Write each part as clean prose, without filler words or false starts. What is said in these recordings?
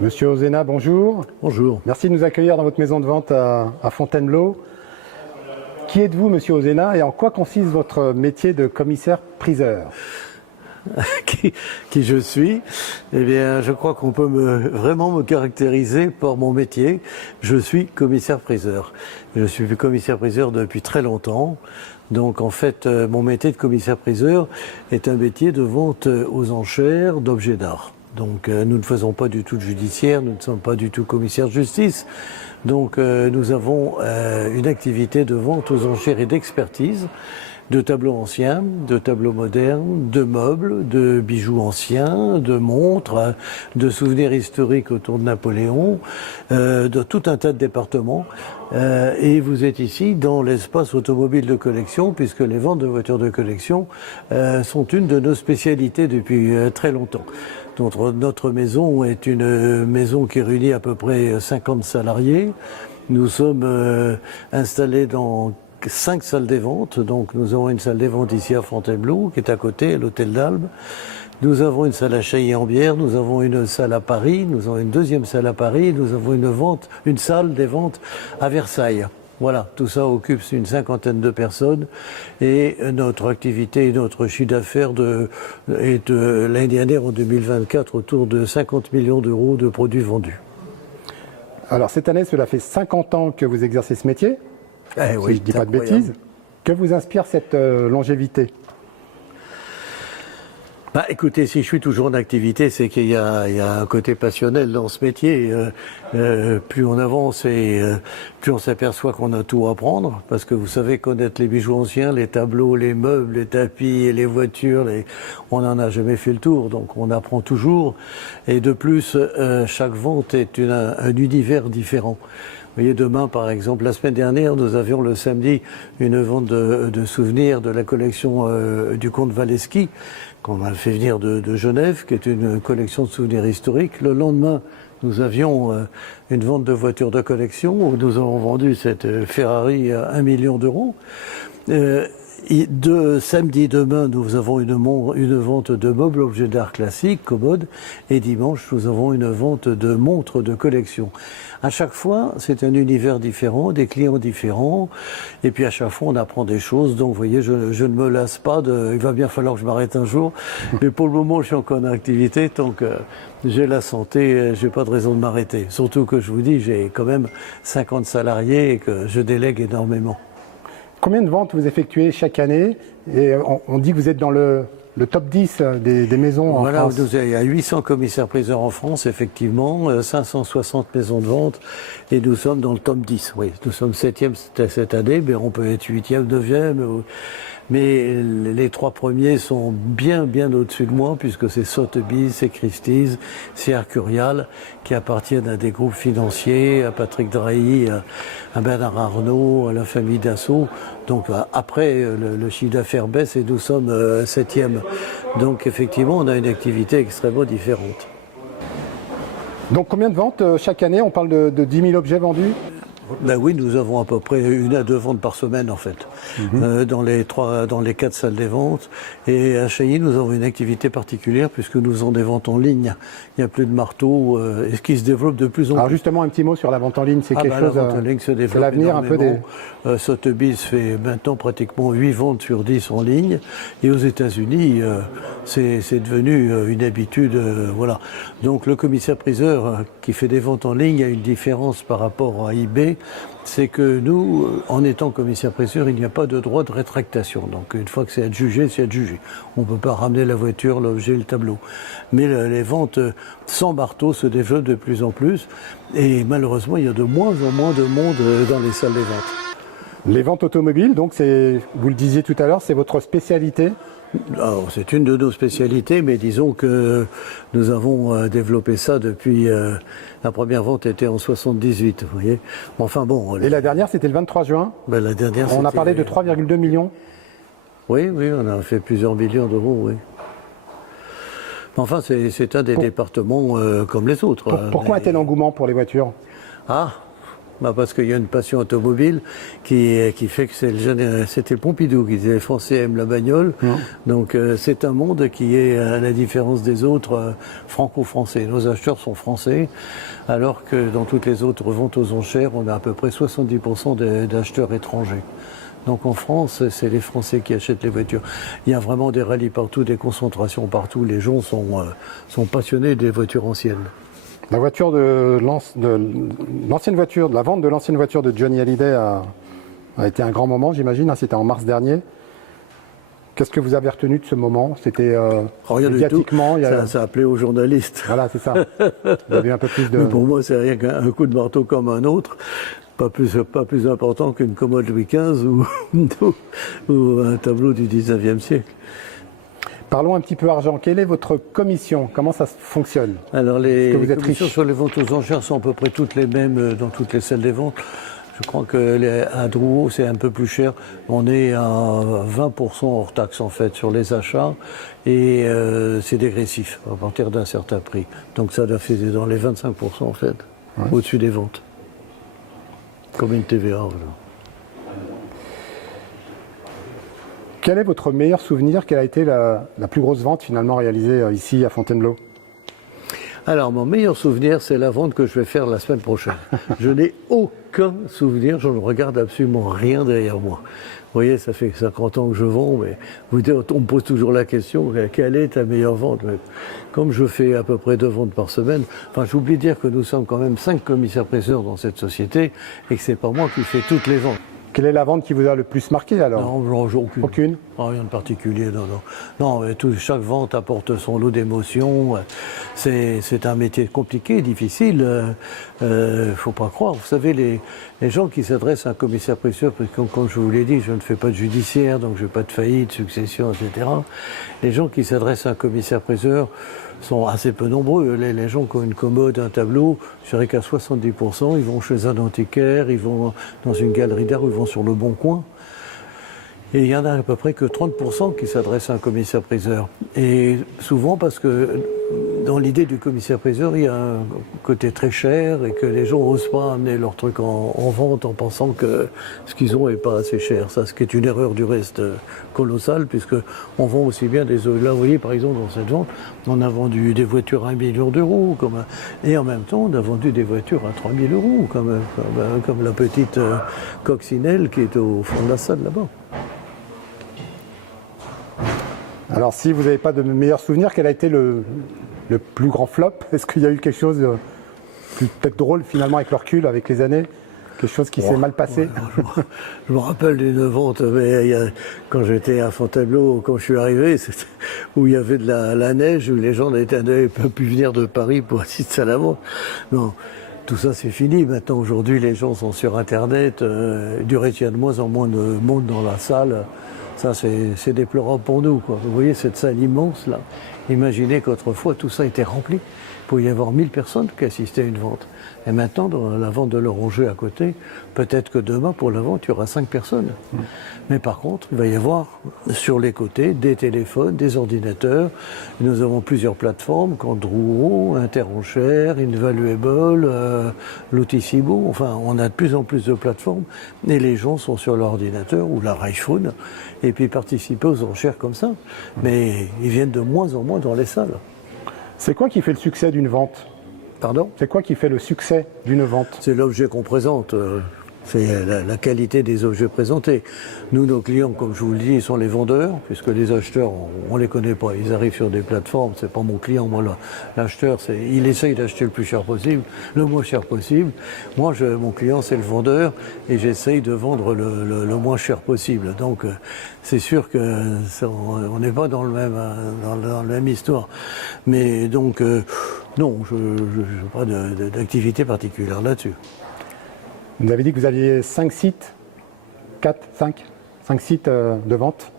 Monsieur Ozena, bonjour. Bonjour. Merci de nous accueillir dans votre maison de vente à Fontainebleau. Qui êtes-vous, monsieur Ozena, et en quoi consiste votre métier de commissaire-priseur? qui je suis? Eh bien, je crois qu'on peut vraiment me caractériser par mon métier. Je suis commissaire-priseur. Je suis commissaire-priseur depuis très longtemps. Donc, en fait, mon métier de commissaire-priseur est un métier de vente aux enchères d'objets d'art. Donc nous ne faisons pas du tout de judiciaire, nous ne sommes pas du tout commissaires de justice. Donc nous avons une activité de vente aux enchères et d'expertise de tableaux anciens, de tableaux modernes, de meubles, de bijoux anciens, de montres, de souvenirs historiques autour de Napoléon, de tout un tas de départements. Et vous êtes ici dans l'espace automobile de collection, puisque les ventes de voitures de collection sont une de nos spécialités depuis très longtemps. Notre maison est une maison qui réunit à peu près 50 salariés. Nous sommes installés dans 5 salles des ventes. Donc nous avons une salle des ventes ici à Fontainebleau, qui est à côté, à l'hôtel d'Albe. Nous avons une salle à Chailly-en-Bière, nous avons une salle à Paris, nous avons une deuxième salle à Paris, nous avons une salle des ventes à Versailles. Voilà, tout ça occupe une cinquantaine de personnes et notre activité, notre chiffre d'affaires est l'année dernière, en 2024, autour de 50 millions d'euros de produits vendus. Alors cette année, cela fait 50 ans que vous exercez ce métier, si je ne dis pas de bêtises. Que vous inspire cette longévité ? Écoutez, si je suis toujours en activité, c'est qu'il y a un côté passionnel dans ce métier. Plus on avance et plus on s'aperçoit qu'on a tout à apprendre. Parce que vous savez, connaître les bijoux anciens, les tableaux, les meubles, les tapis et les voitures, on n'en a jamais fait le tour. Donc on apprend toujours. Et de plus, chaque vente est un univers différent. Vous voyez, demain, par exemple, la semaine dernière, nous avions le samedi une vente de souvenirs de la collection du comte Waleski, qu'on a fait venir de Genève, qui est une collection de souvenirs historiques. Le lendemain, nous avions une vente de voitures de collection où nous avons vendu cette Ferrari à 1 million d'euros. Samedi, demain, nous avons une vente de meubles objets d'art classiques, commodes, et dimanche, nous avons une vente de montres de collection. À chaque fois, c'est un univers différent, des clients différents, et puis à chaque fois, on apprend des choses. Donc, vous voyez, je ne me lasse pas. Il va bien falloir que je m'arrête un jour, mais pour le moment, je suis encore en activité, donc j'ai la santé, j'ai pas de raison de m'arrêter. Surtout que je vous dis, j'ai quand même 50 salariés et que je délègue énormément. Combien de ventes vous effectuez chaque année? Et on dit que vous êtes dans le top 10 des maisons en France. Voilà, il y a 800 commissaires-priseurs en France, effectivement, 560 maisons de vente, et nous sommes dans le top 10. Oui, nous sommes 7e cette année, mais on peut être 8e, 9e. Mais les 3 premiers sont bien au-dessus de moi, puisque c'est Sotheby's, c'est Christie's, c'est Arcurial, qui appartiennent à des groupes financiers, à Patrick Drahi, à Bernard Arnault, à la famille Dassault. Donc après, le chiffre d'affaires baisse et nous sommes 7e. Donc effectivement, on a une activité extrêmement différente. Donc combien de ventes chaque année? On parle de 10 000 objets vendus? Oui, nous avons à peu près 1 à 2 ventes par semaine en fait, dans les 4 salles des ventes. Et à Chailly, nous avons une activité particulière puisque nous faisons des ventes en ligne. Il n'y a plus de marteau, et ce qui se développe de plus en plus. Alors justement, un petit mot sur la vente en ligne, c'est quelque chose. La vente en ligne se développe, c'est l'avenir un peu des. Sotheby's fait maintenant pratiquement 8 ventes sur 10 en ligne. Et aux États-Unis, c'est devenu une habitude. Voilà. Donc le commissaire-priseur qui fait des ventes en ligne a une différence par rapport à eBay. C'est que nous, en étant commissaire-priseur, il n'y a pas de droit de rétractation. Donc une fois que c'est adjugé, c'est adjugé. On ne peut pas ramener la voiture, l'objet, le tableau. Mais les ventes sans marteau se développent de plus en plus. Et malheureusement, il y a de moins en moins de monde dans les salles des ventes. Les ventes automobiles, donc vous le disiez tout à l'heure, c'est votre spécialité? Alors, c'est une de nos spécialités, mais disons que nous avons développé ça depuis... la première vente était en 78, vous voyez. Enfin bon... Et la dernière, c'était le 23 juin. La dernière, on a parlé de 3,2 millions. Oui, on a fait plusieurs millions d'euros, oui. Enfin, c'est un des départements comme les autres. Pourquoi un tel engouement pour les voitures? parce qu'il y a une passion automobile qui fait que c'était Pompidou qui disait les Français aiment la bagnole. Donc c'est un monde qui est, à la différence des autres, franco-français. Nos acheteurs sont français, alors que dans toutes les autres ventes aux enchères, on a à peu près 70% d'acheteurs étrangers. Donc en France, c'est les Français qui achètent les voitures. Il y a vraiment des rallyes partout, des concentrations partout. Les gens sont passionnés des voitures anciennes. La voiture de l'ancienne voiture, de la vente de l'ancienne voiture de Johnny Hallyday a été un grand moment, j'imagine. C'était en mars dernier. Qu'est-ce que vous avez retenu de ce moment? C'était médiatiquement. Ça a appelé aux journalistes. Voilà, c'est ça. Vous avez un peu plus de. Mais pour moi, c'est rien qu'un coup de marteau comme un autre. Pas plus important qu'une commode Louis XV ou un tableau du 19e siècle. Parlons un petit peu argent. Quelle est votre commission? Comment ça fonctionne? Alors les commissions sur les ventes aux enchères sont à peu près toutes les mêmes dans toutes les salles des ventes. Je crois qu'à Drouot, c'est un peu plus cher. On est à 20% hors taxe en fait sur les achats et c'est dégressif à partir d'un certain prix. Donc ça doit faire dans les 25% en fait, au-dessus des ventes. Comme une TVA. Voilà. Quel est votre meilleur souvenir? Quelle a été la plus grosse vente finalement réalisée ici à Fontainebleau? Alors, mon meilleur souvenir, c'est la vente que je vais faire la semaine prochaine. Je n'ai aucun souvenir, je ne regarde absolument rien derrière moi. Vous voyez, ça fait 50 ans que je vends, mais on me pose toujours la question, quelle est ta meilleure vente? Comme je fais à peu près 2 ventes par semaine, j'oublie de dire que nous sommes quand même 5 commissaires-priseurs dans cette société et que c'est pas moi qui fais toutes les ventes. Quelle est la vente qui vous a le plus marqué alors? Non, aucune. Aucune? Rien de particulier, non. Non, mais chaque vente apporte son lot d'émotions. C'est un métier compliqué, difficile. Faut pas croire. Vous savez, les gens qui s'adressent à un commissaire-priseur, parce que comme je vous l'ai dit, je ne fais pas de judiciaire, donc je n'ai pas de faillite, succession, etc. Les gens qui s'adressent à un commissaire-priseur sont assez peu nombreux. Les gens qui ont une commode, un tableau, je dirais qu'à 70%, ils vont chez un antiquaire, ils vont dans une galerie d'art, ils vont sur le Bon Coin. Et il y en a à peu près que 30% qui s'adressent à un commissaire-priseur. Et souvent parce que dans l'idée du commissaire-priseur, il y a un côté très cher et que les gens n'osent pas amener leur truc en vente en pensant que ce qu'ils ont n'est pas assez cher. Ça, ce qui est une erreur du reste colossale, puisque on vend aussi bien des... Là, vous voyez, par exemple, dans cette vente, on a vendu des voitures à 1 million d'euros, et en même temps, on a vendu des voitures à 3 000 euros, comme la petite coccinelle qui est au fond de la salle là-bas. Alors, si vous n'avez pas de meilleur souvenir, quel a été le plus grand flop? Est-ce qu'il y a eu quelque chose de peut-être drôle finalement avec le recul, avec les années? Quelque chose qui s'est mal passé? Je me rappelle d'une vente, mais quand j'étais à Fontainebleau, quand je suis arrivé, où il y avait de la neige, où les gens n'avaient pas pu venir de Paris pour assister à la vente. Non. Tout ça, c'est fini. Maintenant, aujourd'hui, les gens sont sur Internet. Il y a de moins en moins de monde dans la salle. Ça, c'est déplorable pour nous, quoi. Vous voyez cette salle immense, là. Imaginez qu'autrefois, tout ça était rempli. Il pouvait y avoir 1000 personnes qui assistaient à une vente. Et maintenant, dans la vente de l'oranger à côté, peut-être que demain, pour la vente, il y aura 5 personnes. Mais par contre, il va y avoir sur les côtés des téléphones, des ordinateurs. Nous avons plusieurs plateformes, comme Drouot, Interenchères, Invaluable, Lotissimo. Enfin, on a de plus en plus de plateformes. Et les gens sont sur l'ordinateur ou leur iPhone et puis participer aux enchères comme ça. Mais ils viennent de moins en moins dans les salles. C'est quoi qui fait le succès d'une vente? Pardon? C'est quoi qui fait le succès d'une vente? C'est l'objet qu'on présente. C'est la qualité des objets présentés. Nous, nos clients, comme je vous le dis, ils sont les vendeurs, puisque les acheteurs, on les connaît pas. Ils arrivent sur des plateformes, c'est pas mon client, moi, l'acheteur, il essaye d'acheter le plus cher possible, le moins cher possible. Moi, mon client, c'est le vendeur, et j'essaye de vendre le moins cher possible. Donc, c'est sûr que on n'est pas dans le même histoire. Mais donc, non, je n'ai pas d'activité particulière là-dessus. Vous avez dit que vous aviez 5 sites, 5 sites de vente.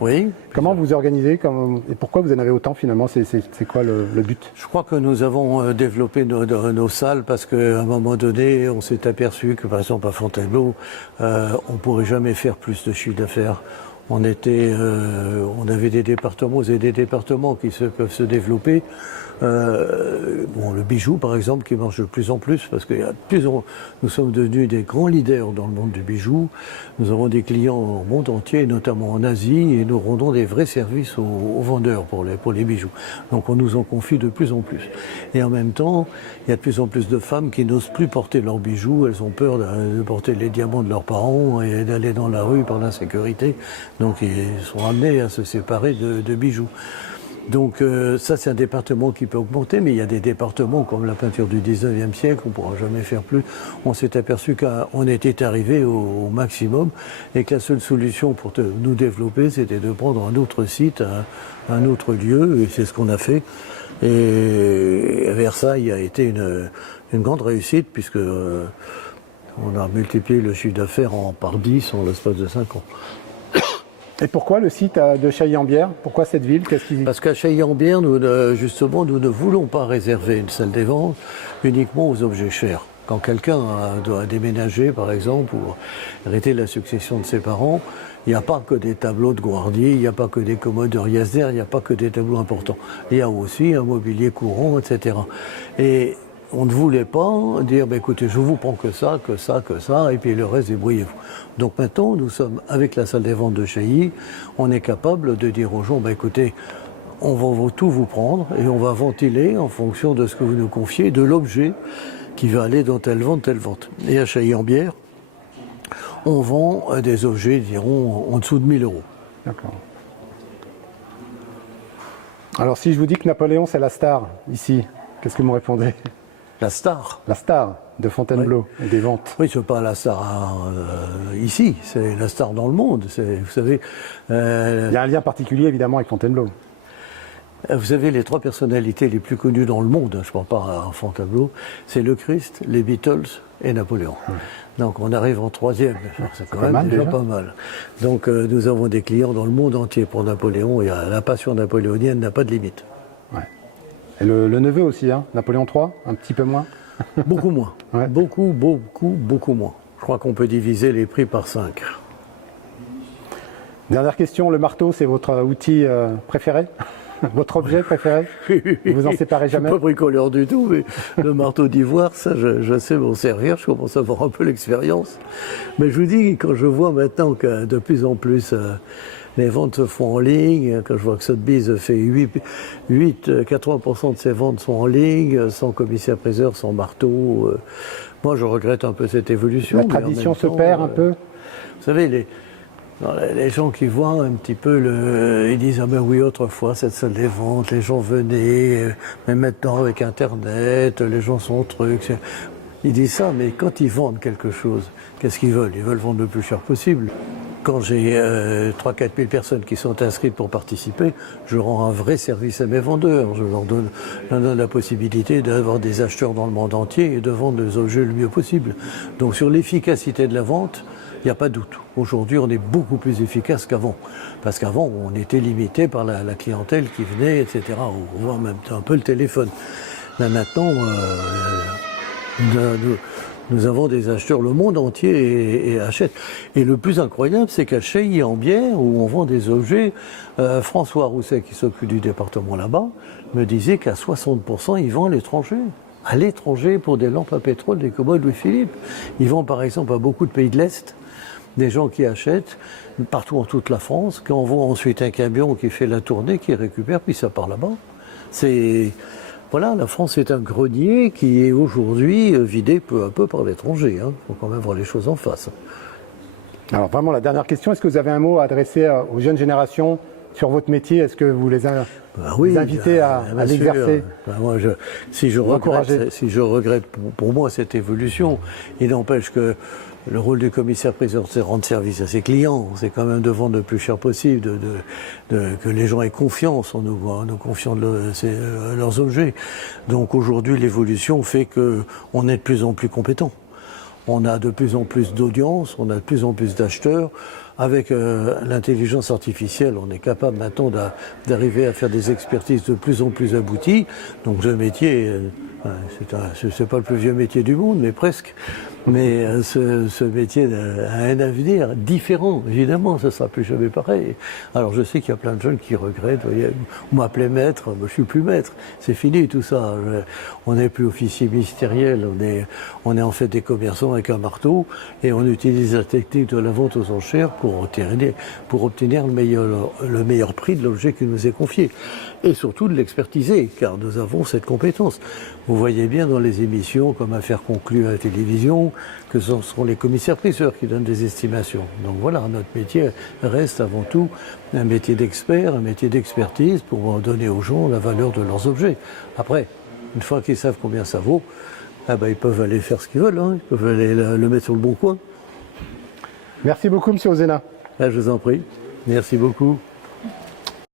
Oui. Comment vous organisez et pourquoi vous en avez autant finalement? C'est quoi le but? Je crois que nous avons développé nos salles parce qu'à un moment donné, on s'est aperçu que par exemple à Fontainebleau, on ne pourrait jamais faire plus de chiffre d'affaires. On avait des départements et des départements qui peuvent se développer. Bon, le bijou, par exemple, qui marche de plus en plus, parce que nous sommes devenus des grands leaders dans le monde du bijou. Nous avons des clients au monde entier, notamment en Asie, et nous rendons des vrais services aux vendeurs pour les bijoux. Donc on nous en confie de plus en plus. Et en même temps, il y a de plus en plus de femmes qui n'osent plus porter leurs bijoux. Elles ont peur de porter les diamants de leurs parents et d'aller dans la rue par l'insécurité. Donc ils sont amenés à se séparer de bijoux. Donc ça, c'est un département qui peut augmenter, mais il y a des départements comme la peinture du 19e siècle, on ne pourra jamais faire plus. On s'est aperçu qu'on était arrivé au maximum et que la seule solution pour nous développer, c'était de prendre un autre site, un autre lieu, et c'est ce qu'on a fait. Et Versailles a été une grande réussite, puisque on a multiplié le chiffre d'affaires par 10 en l'espace de 5 ans. Et pourquoi le site de Chailly-en-Bière? Pourquoi cette ville? Parce qu'à Chailly-en-Bière, justement, nous ne voulons pas réserver une salle des ventes uniquement aux objets chers. Quand quelqu'un doit déménager, par exemple, ou arrêter la succession de ses parents, il n'y a pas que des tableaux de Guardi, il n'y a pas que des commodes de Riasner, il n'y a pas que des tableaux importants. Il y a aussi un mobilier courant, etc. Et on ne voulait pas dire, écoutez, je vous prends que ça, et puis le reste, débrouillez-vous. Donc maintenant, nous sommes, avec la salle des ventes de Chailly, on est capable de dire aux gens, écoutez, on va tout vous prendre, et on va ventiler en fonction de ce que vous nous confiez, de l'objet qui va aller dans telle vente, telle vente. Et à Chailly-en-Bière, on vend des objets, dirons, en dessous de 1 000 €. D'accord. Alors si je vous dis que Napoléon, c'est la star, ici, qu'est-ce que vous me répondez? La star. La star de Fontainebleau et des ventes. Oui, c'est pas la star ici, c'est la star dans le monde. Vous savez. Il y a un lien particulier évidemment avec Fontainebleau. Vous savez, les 3 personnalités les plus connues dans le monde, je ne parle pas à Fontainebleau, c'est le Christ, les Beatles et Napoléon. Donc on arrive en 3e, c'est quand même déjà pas mal. Donc nous avons des clients dans le monde entier pour Napoléon, et la passion napoléonienne n'a pas de limite. Ouais. Et le neveu aussi, hein, Napoléon III, un petit peu moins. Beaucoup moins. Ouais. Beaucoup moins. Je crois qu'on peut diviser les prix par 5. Dernière question, le marteau, c'est votre outil préféré? Votre objet préféré? Vous vous en séparez jamais? Je ne suis pas bricoleur du tout, mais le marteau d'ivoire, ça, je sais m'en servir, je commence à avoir un peu l'expérience. Mais je vous dis, quand je vois maintenant que de plus en plus les ventes se font en ligne, quand je vois que Sotheby's fait 80% de ses ventes sont en ligne, sans commissaire-priseur, sans marteau, moi je regrette un peu cette évolution. La tradition se perd un peu? Vous savez, les gens qui voient un petit peu, ils disent, ah ben oui, autrefois, cette salle des ventes, les gens venaient, mais maintenant avec Internet, les gens sont trucs. Ils disent ça, mais quand ils vendent quelque chose, qu'est-ce qu'ils veulent? Ils veulent vendre le plus cher possible. Quand j'ai 3-4 000 personnes qui sont inscrites pour participer, je rends un vrai service à mes vendeurs. Je leur donne la possibilité d'avoir des acheteurs dans le monde entier et de vendre les objets le mieux possible. Donc sur l'efficacité de la vente, il n'y a pas de doute. Aujourd'hui, on est beaucoup plus efficace qu'avant. Parce qu'avant, on était limité par la clientèle qui venait, etc. On voit même un peu le téléphone. Mais maintenant, nous avons des acheteurs, le monde entier et achète. Et le plus incroyable, c'est qu'à Chailly-en-Bière, où on vend des objets, François Rousset, qui s'occupe du département là-bas, me disait qu'à 60%, ils vendent à l'étranger. À l'étranger, pour des lampes à pétrole, des commodes Louis-Philippe. Ils vendent par exemple à beaucoup de pays de l'Est, des gens qui achètent partout en toute la France, qui envoient ensuite un camion qui fait la tournée, qui récupère, puis ça part là-bas. Voilà, la France est un grenier qui est aujourd'hui vidé peu à peu par l'étranger. Il faut quand même voir les choses en face. Alors vraiment, la dernière question, est-ce que vous avez un mot à adresser aux jeunes générations sur votre métier? Est-ce que vous les invitez à l'exercer? Si je regrette pour moi cette évolution, il n'empêche que le rôle du commissaire-priseur, c'est de rendre service à ses clients. C'est quand même de vendre le plus cher possible, que les gens aient confiance en nous, en nous confiant leurs objets. Donc aujourd'hui, l'évolution fait qu'on est de plus en plus compétent. On a de plus en plus d'audience, on a de plus en plus d'acheteurs. Avec l'intelligence artificielle, on est capable maintenant d'arriver à faire des expertises de plus en plus abouties. Donc le métier C'est pas le plus vieux métier du monde, mais presque. Mais ce métier a un avenir différent, évidemment, ça sera plus jamais pareil. Alors je sais qu'il y a plein de jeunes qui regrettent, vous voyez, on m'appelait maître, moi, je suis plus maître, c'est fini tout ça. On n'est plus officier ministériel, on est en fait des commerçants avec un marteau et on utilise la technique de la vente aux enchères pour obtenir le meilleur prix de l'objet qui nous est confié. Et surtout de l'expertiser, car nous avons cette compétence. Vous voyez bien dans les émissions comme Affaires conclues à la télévision que ce seront les commissaires-priseurs qui donnent des estimations. Donc voilà, notre métier reste avant tout un métier d'expert, un métier d'expertise pour donner aux gens la valeur de leurs objets. Après, une fois qu'ils savent combien ça vaut, ils peuvent aller faire ce qu'ils veulent, hein. Ils peuvent aller le mettre sur le bon coin. Merci beaucoup, Monsieur Ozena. Je vous en prie. Merci beaucoup.